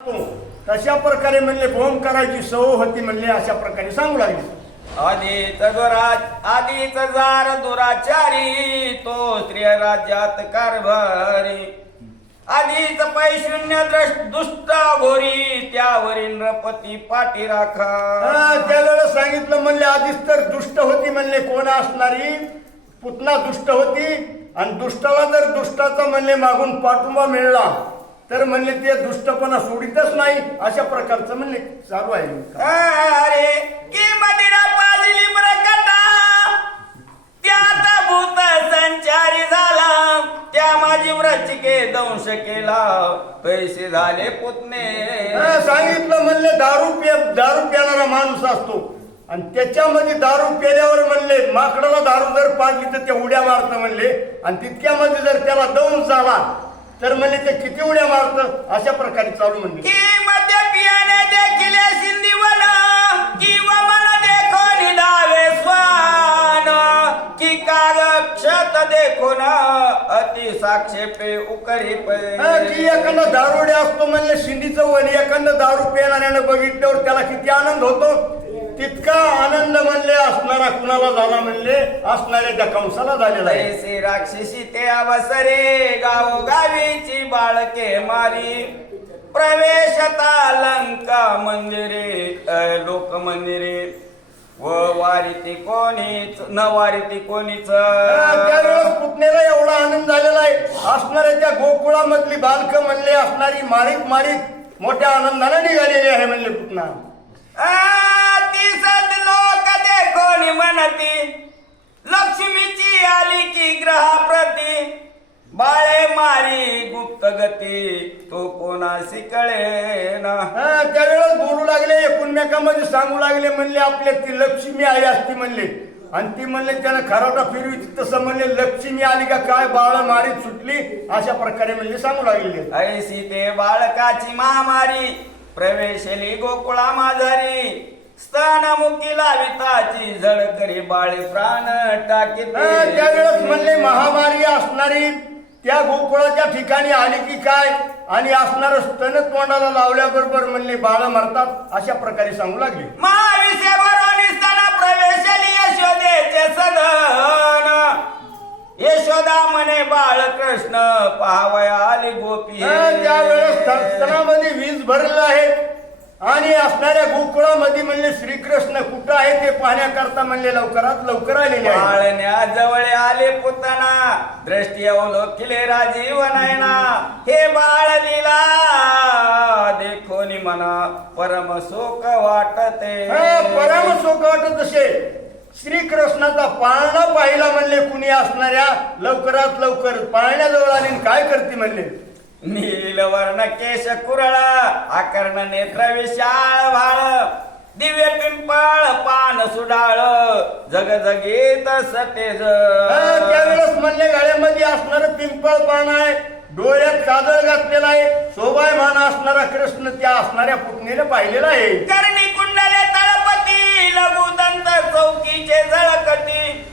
तशा प्रकारे म्हणले भोम करायची सवय होती म्हणले, अशा प्रकारे सांगू लागले. आधीच जार दुराचारी तो स्त्रिय राज्यात कारभारी. आधीच पैशून्य दुष्ट घोरी त्यावरील नृपती पाठी राखा. त्यावेळेला सांगितलं म्हणले आधीच तर दुष्ट होती म्हणले, कोण असणारी पुतना दुष्ट होती. आणि दुष्टाला जर दुष्टाचा म्हणले मागून पाठिंबा मिळला तर म्हणले ते दुष्टपणा सोडितच नाही, अशा प्रकारचं म्हणले चालू आहे. अरे की मदिरा पाजली प्रकटा त्यात भूत संचारी झाला. त्या माझी व्रचिके दंश केला पैसे झाले पुतणे. सांगितलं म्हणले दारू प्यानारा माणूस असतो आणि त्याच्यामध्ये दारू प्याल्यावर म्हणले माकडाला दारू जर पाजली तर ते उड्या मारत म्हणले. आणि तितक्यामध्ये जर त्याला दंश झाला तर म्हणले ते किती उड्या मारत, अशा प्रकारे चालू म्हणले. की मध्य पियाने देखील सिंधीवन किंवा मला देखो निधावे स्वान की काग क्षत देखो ना अति साक्षेपे उकरी की एखादा दारुडे असतो म्हणले सिंधीचं वन, एखादा दारू पिणाऱ्याने बघितल्यावर त्याला किती आनंद होतो, तितका आनंद म्हणले असणारा कुणाला झाला म्हणले असणाऱ्या त्या कंसाला झालेला आहे. ऐसे राक्षसी ते अवसरे गावोगावीची बाळके मारी. प्रवेशता लंका मंदिरे लोक मंदिरे व वारीती कोणीच न वारीती कोणीच. त्यावेळेस पुतणेला एवढा आनंद झालेला आहे, असणाऱ्या त्या गोकुळामधली बालक म्हणले असणारी मारीत मोठ्या आनंदाने निघालेली आहे म्हणले पुतना. ती सद लोक देखोनी म्हणती लक्ष्मीची आली की ग्रहाप्रती. बाळे मारी गुप्त गती तो कोणाशी कळेना. त्यावेळेस बोलू लागले, एकूणमेकांमध्ये सांगू लागले म्हणले आपल्या ती लक्ष्मी आई असती म्हणले. आणि ती म्हणले त्यानं खराटा फिरवी तसं म्हणले लक्ष्मी आली का काय बाळ मारीत सुटली, अशा प्रकारे म्हणले सांगू लागले. ऐशी ते बाळकाची महामारी प्रवेशली गोकुळा माझारी. स्तनमुखी लाविताची झळ करी बाळे प्राण टाकीत. त्यावेळेस म्हणले महामारी असणारी त्या गोकुळाच्या ठिकाणी आली की काय, आणि असणार स्तन तोंडाला लावल्याबरोबर म्हणले बाळ मरतात, अशा प्रकारे सांगू लागले. महाविषयावरून स्तन प्रवेशली यशोदेचे सदन. यशोदा म्हणे बाळकृष्ण पाहावया आली गोपी. त्यावेळेस स्तनामध्ये वीज भरलेलं आहे आणि असणाऱ्या गोकुळामध्ये म्हणले श्रीकृष्ण कुठं आहे ते पाहण्याकरता म्हणले लवकरात लवकर आलेले आहे. बाळण्या जवळ आले पुतना दृष्टी अवलोकिले राजीव नयना. हे बाळ लीला देखोनी मना परम शोक वाटते. परम शोक वाटत असे श्रीकृष्णाचा पाळणा पाहिला म्हणले कुणी असणाऱ्या लवकरात लवकर पाळण्याजवळ आली काय करते म्हणले. नीलवर्ण केश कुरळ आकर्ण नेत्र विशाळ भाळ. दिव्य पिंपळ पान सुडाळ जगजगीत सतेज. त्यावेळेस म्हणले गळ्यामध्ये असणार पिंपळ पान आहे, डोळ्यात काजळ घातलेला आहे, शोभायमान असणारा कृष्ण त्या असणाऱ्या पुतणीने पाहिलेला आहे. कर्णी कुंडले तळपती लघुदंत चौकीचे झळकती.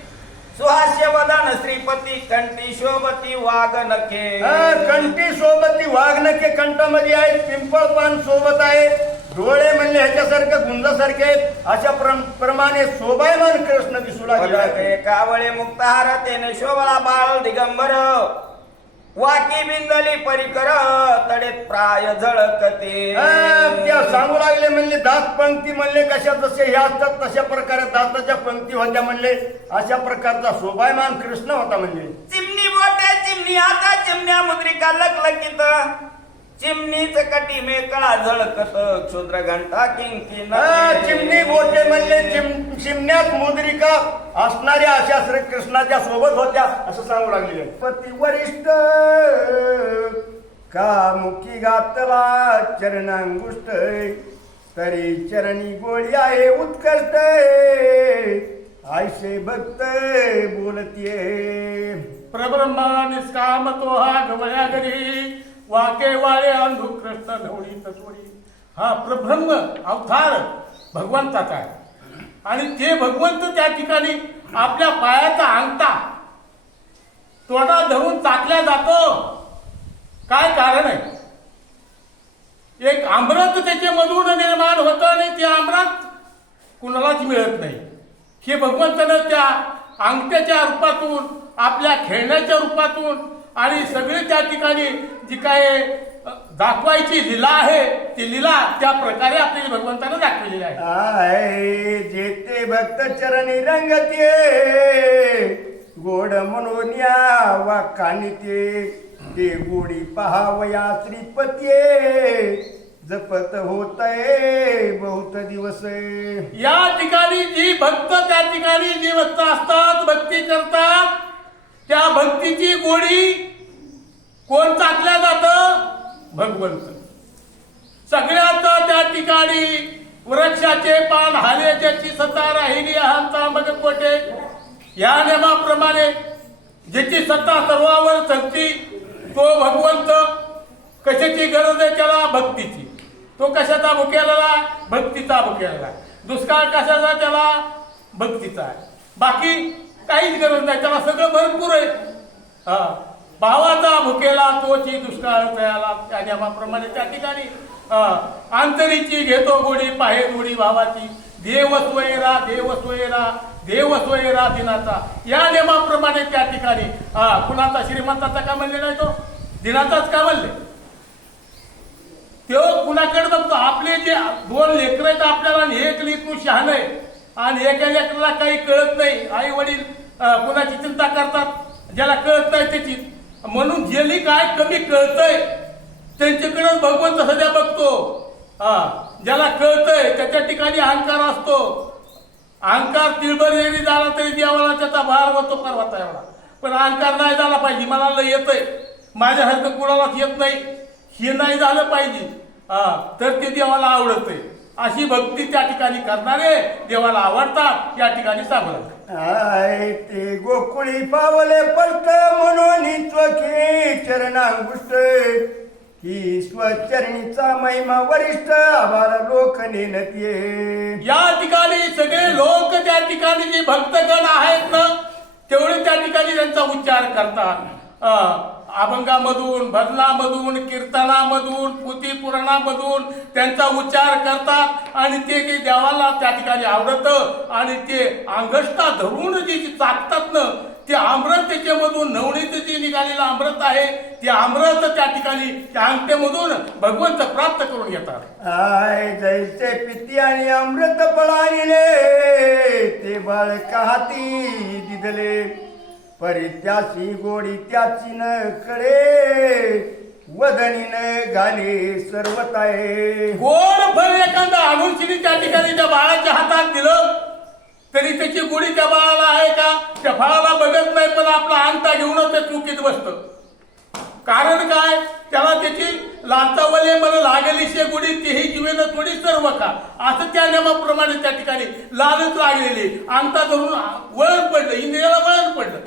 सुहास्य वदन श्रीपती कंठी शोभती वाघनखे. कंठी शोभती वाघनखे कंठामध्ये आहेत, पिंपळ पान सोबत आहे, डोळे म्हणले ह्याच्यासारखे गुंजासारखे आहेत, अशा प्रमाणे शोभायमान कृष्ण दिसू लागले. कावळे मुक्तहार तेने शोभला बाळ दिगंबर. वाकी बिंदली परिकर तडेत प्राय झळकते. त्या सांगू लागले म्हणले दात पंक्ती म्हणले कशा जसे हे असतात तशा प्रकारे दाताच्या पंक्ती होत्या म्हणले, अशा प्रकारचा शोभायमान कृष्ण होता म्हणले. चिमणी बोटे चिमणी आता चिमण्या मुद्रिका लकलकीत. चिमणीच कटी मेकळा झळकत क्षुद्र घंटा किंकिन. चिमणी बोटे म्हणले चिमण्यात मुद्रिका असणाऱ्या अशा श्रीकृष्णाच्या सोबत होत्या, असं सांगू लागले. पती वरिष्ठ का मुखी घातला चरणांगुष्ट तरी चरणी गोळी आहे उत्कर्ष. आयशे भक्त बोलतीये प्रब्रह्मा निष्काम तो हा गवया घरी. वाके वाळे अंधू कृष्ण ढवळी तसोडी. हा प्रब्रह्म अवतार भगवंताचा आहे आणि ते भगवंत त्या ठिकाणी आपल्या पायाचा अंगठा तोंडात धरून टाकल्या जातो. काय कारण आहे? एक अमृत त्याच्यामधून निर्माण होतं आणि ते अमृत कुणालाच मिळत नाही. हे भगवंतानं त्या अंगठ्याच्या रूपातून, आपल्या खेळण्याच्या रूपातून आणि सगळे त्या ठिकाणी जी काय दाखवायची लीला आहे ती लीला त्या प्रकारे आपल्याला भगवंतानं दाखवलेली आहे. आय जेते भक्त चरणी रंगते गोड म्हणून या वाकानी ते गोडी पहावया श्रीपती जपत होतय बहुत दिवस. या ठिकाणी जी भक्त त्या ठिकाणी जी भक्त असतात, भक्ती करतात, त्या भक्तीची गोडी कोण चाकल्या जातं? भगवंत. सगळ्यात त्या ठिकाणी वृक्षाचे पान हाले ज्याची सत्ता राहिली अहंता मग कोठे, या नियमाप्रमाणे ज्याची सत्ता सर्वावर चलती तो भगवंत. कशाची गरज आहे त्याला? भक्तीची. तो कशाचा भुकेलेला? भक्तीचा भुकेलेला. दुष्काळ कशाचा? त्याला भक्तीचा आहे. बाकी काहीच गरज नाही, त्याला सगळं भरपूर आहे. हा, भावाचा भुकेला तोची दुष्काळ तयाला. त्या नियमाप्रमाणे त्या ठिकाणी अंतरीची घेतो गोडी पाहे गोडी भावाची. देव स्वयरा देव स्वयरा देव स्वयरा दिनाचा. या नियमाप्रमाणे त्या ठिकाणी कुणाचा श्रीमंताचा का म्हणले नाही, तो दिनाचाच का म्हणले. तो कुणाकडे बघतो? आपले जे 2 लेकर आहेत आपल्याला आणि एक लेकरू शहाण आहे आणि एका लेकराला काही कळत नाही. आई वडील कुणाची चिंता करतात, ज्याला कळत नाही त्याची. म्हणून ज्याला काय कमी कळतंय त्यांच्याकडे भगवंत सध्या बघतो. ज्याला कळतंय त्याच्या ठिकाणी अहंकार असतो. अहंकार तिळभर जरी झाला तरी देवाला त्याचा भार होतो पर्वता एवढा. पण अहंकार नाही झाला पाहिजे. मला लय येतंय, माझ्यासारखं कुणालाच येत नाही, हे नाही झालं पाहिजे. तर ते देवाला आवडत आहे. अशी भक्ती त्या ठिकाणी करणारे देवाला आवडतात. या ठिकाणी सापडतात. आय ते गोकुळी पावले पडत म्हणून त्वके चरणांगुष्ट ही स्वचरणीचा महिमा वरिष्ठ आम्हाला लोक नेनते. या ठिकाणी सगळे लोक त्या ठिकाणी जे भक्तगण आहेत ना तेवढे त्या ठिकाणी त्यांचा उच्चार करतात. अभंगामधून, भजनामधून, कीर्तनामधून, पुथी पुराणामधून त्यांचा उच्चार करतात आणि ते देवाला त्या ठिकाणी आवडतं आणि ते अंगष्टा धरून जे चाकतात ना ते अमृत त्याच्यामधून नवणीत जे निघालेलं अमृत आहे ते अमृत त्या ठिकाणी त्या अंगठ्यामधून भगवंत प्राप्त करून घेतात. आय जैसे पिती आणि अमृत पळाले ते बाळका हाती दिदले परी त्याची गोडी त्याची न कळे वदनीन गाली सर्वताय. गोड फळ एखादा आणून त्या ठिकाणी त्या बाळाच्या हातात दिलं तरी त्याची गोडी त्या बाळाला आहे का? त्या फळाला बघत नाही, पण आपला अंगठा घेऊनच ते चुकीत बसतं. कारण काय? त्याला त्याची लाचावले मला लागली शे गोडी तेही जीवेनं थोडी सर्व का, असं त्या नियमाप्रमाणे त्या ठिकाणी लालच लागलेली. अंगठा धरून वळण पडलं, इंद्रियाला वळण पडलं.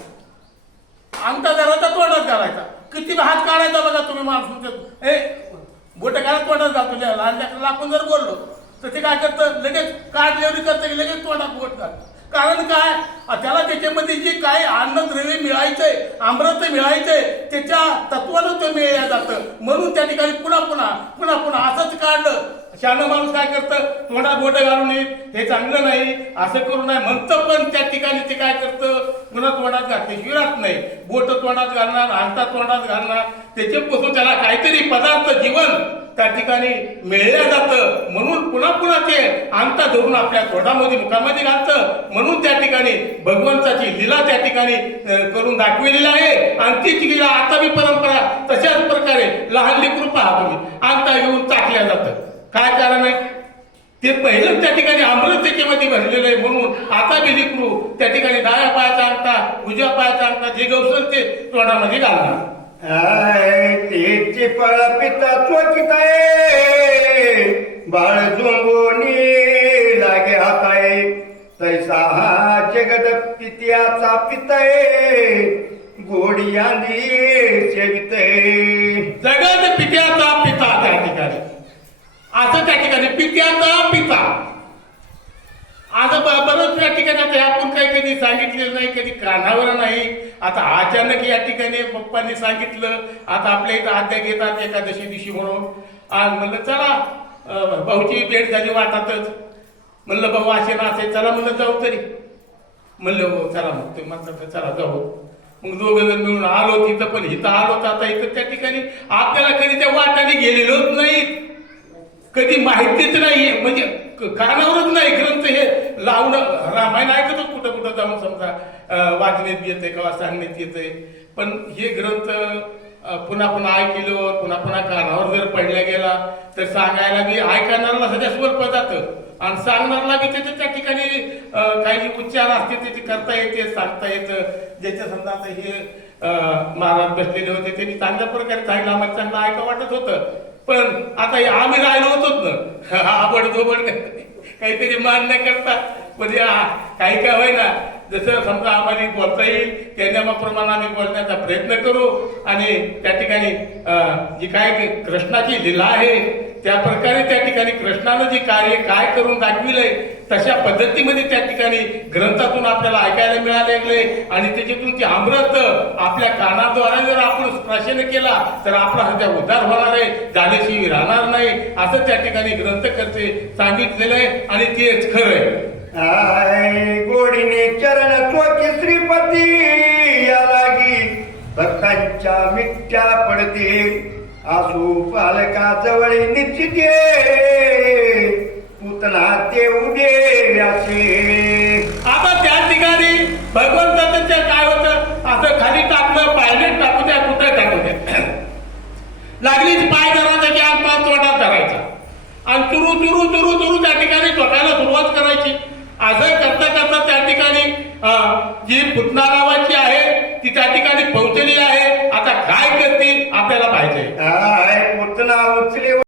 अंगठा धराचा तोंडात घालायचा. किती हात काढायचा बघा तुम्ही माणूस. बोट घालत तोंडात घालतो. लहान लेकराला आपण जर बोललो तर ते काय करतं? लगेच काढल्यावर करतं की लगेच तोंडात बोट घालतं. कारण काय? त्याला त्याच्यामध्ये जे काय अन्नद्रव्य मिळायचंय, अमृत मिळायचंय, त्याच्या तत्वानं ते मिळलं जातं. म्हणून त्या ठिकाणी पुन्हा पुन्हा पुन्हा पुन्हा असंच काढलं. शहाणा माणूस काय करतं? तोंडात बोट घालून हे चांगलं नाही, असं करू नये म्हणतं, पण त्या ठिकाणी ते काय करतं? पुन्हा तोंडात घालते, शिरात नाही. बोट तोंडात घालणार, अंगठा तोंडात घालणार, त्याच्यापासून त्याला काहीतरी पदार्थ जीवन त्या ठिकाणी मिळलं जातं. म्हणून पुन्हा पुन्हा ते अंगठा धरून आपल्या तोंडामध्ये मुखामध्ये घालतं. म्हणून त्या ठिकाणी भगवंताची लीला त्या ठिकाणी करून दाखविलेली आहे. आणि तीच लीला आता बी परंपरा तशाच प्रकारे लहान लेकरू पहा तुम्ही अंगठा घेऊन टाकल्या जातं. काय कारण आहे? ते पहिलं त्या ठिकाणी अमृत त्याच्यामध्ये भरलेलं आहे. म्हणून आता बी लेकरू त्या ठिकाणी डाव्या पायाचा अंगठा, उजव्या पायाचा अंगठा जे गवसल ते तोंडामध्ये घालणार. तेचे फळ पिता चोकिताय बाळ झोंबोनी लागे हाताय तैसा हा जगद पित्याचा पिताय गोडी आंधी सेवितय. जगत पित्याचा पिता त्या ठिकाणी असं त्या ठिकाणी पित्याचा पिता. आज बरंच या ठिकाणी आता आपण काही कधी सांगितलेलं नाही, कधी कानावर नाही. आता अचानक या ठिकाणी पप्पांनी सांगितलं. आता आपल्या इथं आद्या घेतात एकादशी दिवशी म्हणून. आज म्हणलं चला भाऊची भेट झाली वाटातच. म्हणलं भाऊ असे ना असे, चला म्हणलं जाऊ तरी. म्हणलं हो चला, मग ते म्हणतात चला जाऊ. मग दोघं जण मिळून आलो तिथं. पण इथं आलो तर आता इथं त्या ठिकाणी आपल्याला कधी त्या वाटाने गेलेलोच नाहीत, कधी माहितीच नाही, म्हणजे कानावरच नाही ग्रंथ हे लावणं. रामायण ऐकतच कुठं कुठं जाऊन समजा वाचण्यात येते किंवा सांगण्यात येते. पण हे ग्रंथ पुन्हा पुन्हा ऐकलो, पुन्हा पुन्हा कानावर जर पडल्या गेला तर सांगायला बी ऐकणाऱ्याला सध्या स्वल्प जातं आणि सांगणाऱ्याला बी त्याच्या त्या ठिकाणी काही उच्चार असते त्याचे करता येते, सांगता येतं. ज्याच्या समजा आता हे महाराज बसलेले होते त्यांनी चांगल्या प्रकारे सांगितलं, आम्हाला चांगलं ऐका वाटत होतं. पण आता आम्ही राहिलो होतोच ना आवडधोबड काहीतरी मान्य करतात. म्हणजे काही काय होईना, जसं समजा आम्हाला बोलता येईल त्या नियमाप्रमाणे आम्ही बोलण्याचा प्रयत्न करू. आणि त्या ठिकाणी जी काय कृष्णाची लीला आहे त्या प्रकारे त्या ठिकाणी कृष्णानं जे कार्य काय करून दाखविलंय तशा पद्धतीमध्ये त्या ठिकाणी ग्रंथातून आपल्याला ऐकायला मिळाले. आणि त्याच्यातून ते अमृत आपल्या कानाद्वारे जर आपण स्पर्शन केला तर आपला सध्या उद्धार होणार आहे, झाल्याशिवाय राहणार नाही, असं त्या ठिकाणी ग्रंथकर्ते सांगितलेलं आहे. आणि तेच खरं आहे. गोडीने चरण चोकी श्रीपती या लागी भक्तांच्या मिठ्या पडते. आसू पालका जवळ निश्चिते पुतना ते उडे असे. आता त्या ठिकाणी भगवंताचं त्या काय होतं, असं खाली टाकलं, पायलेट टाकू द्या, कुठे टाकू द्या, लागलीच पाय करायचा की आज पाच तोंडात धरायचा आणि तुरू तुरू तुरू तुरू त्या ठिकाणी झोपायला सुरुवात करायची. असं करता करता त्या ठिकाणी जी पुतना नावाची आहे ती त्या ठिकाणी पोहोचलेली आहे. आता काय करते आपल्याला पाहिजे. पुतना उचले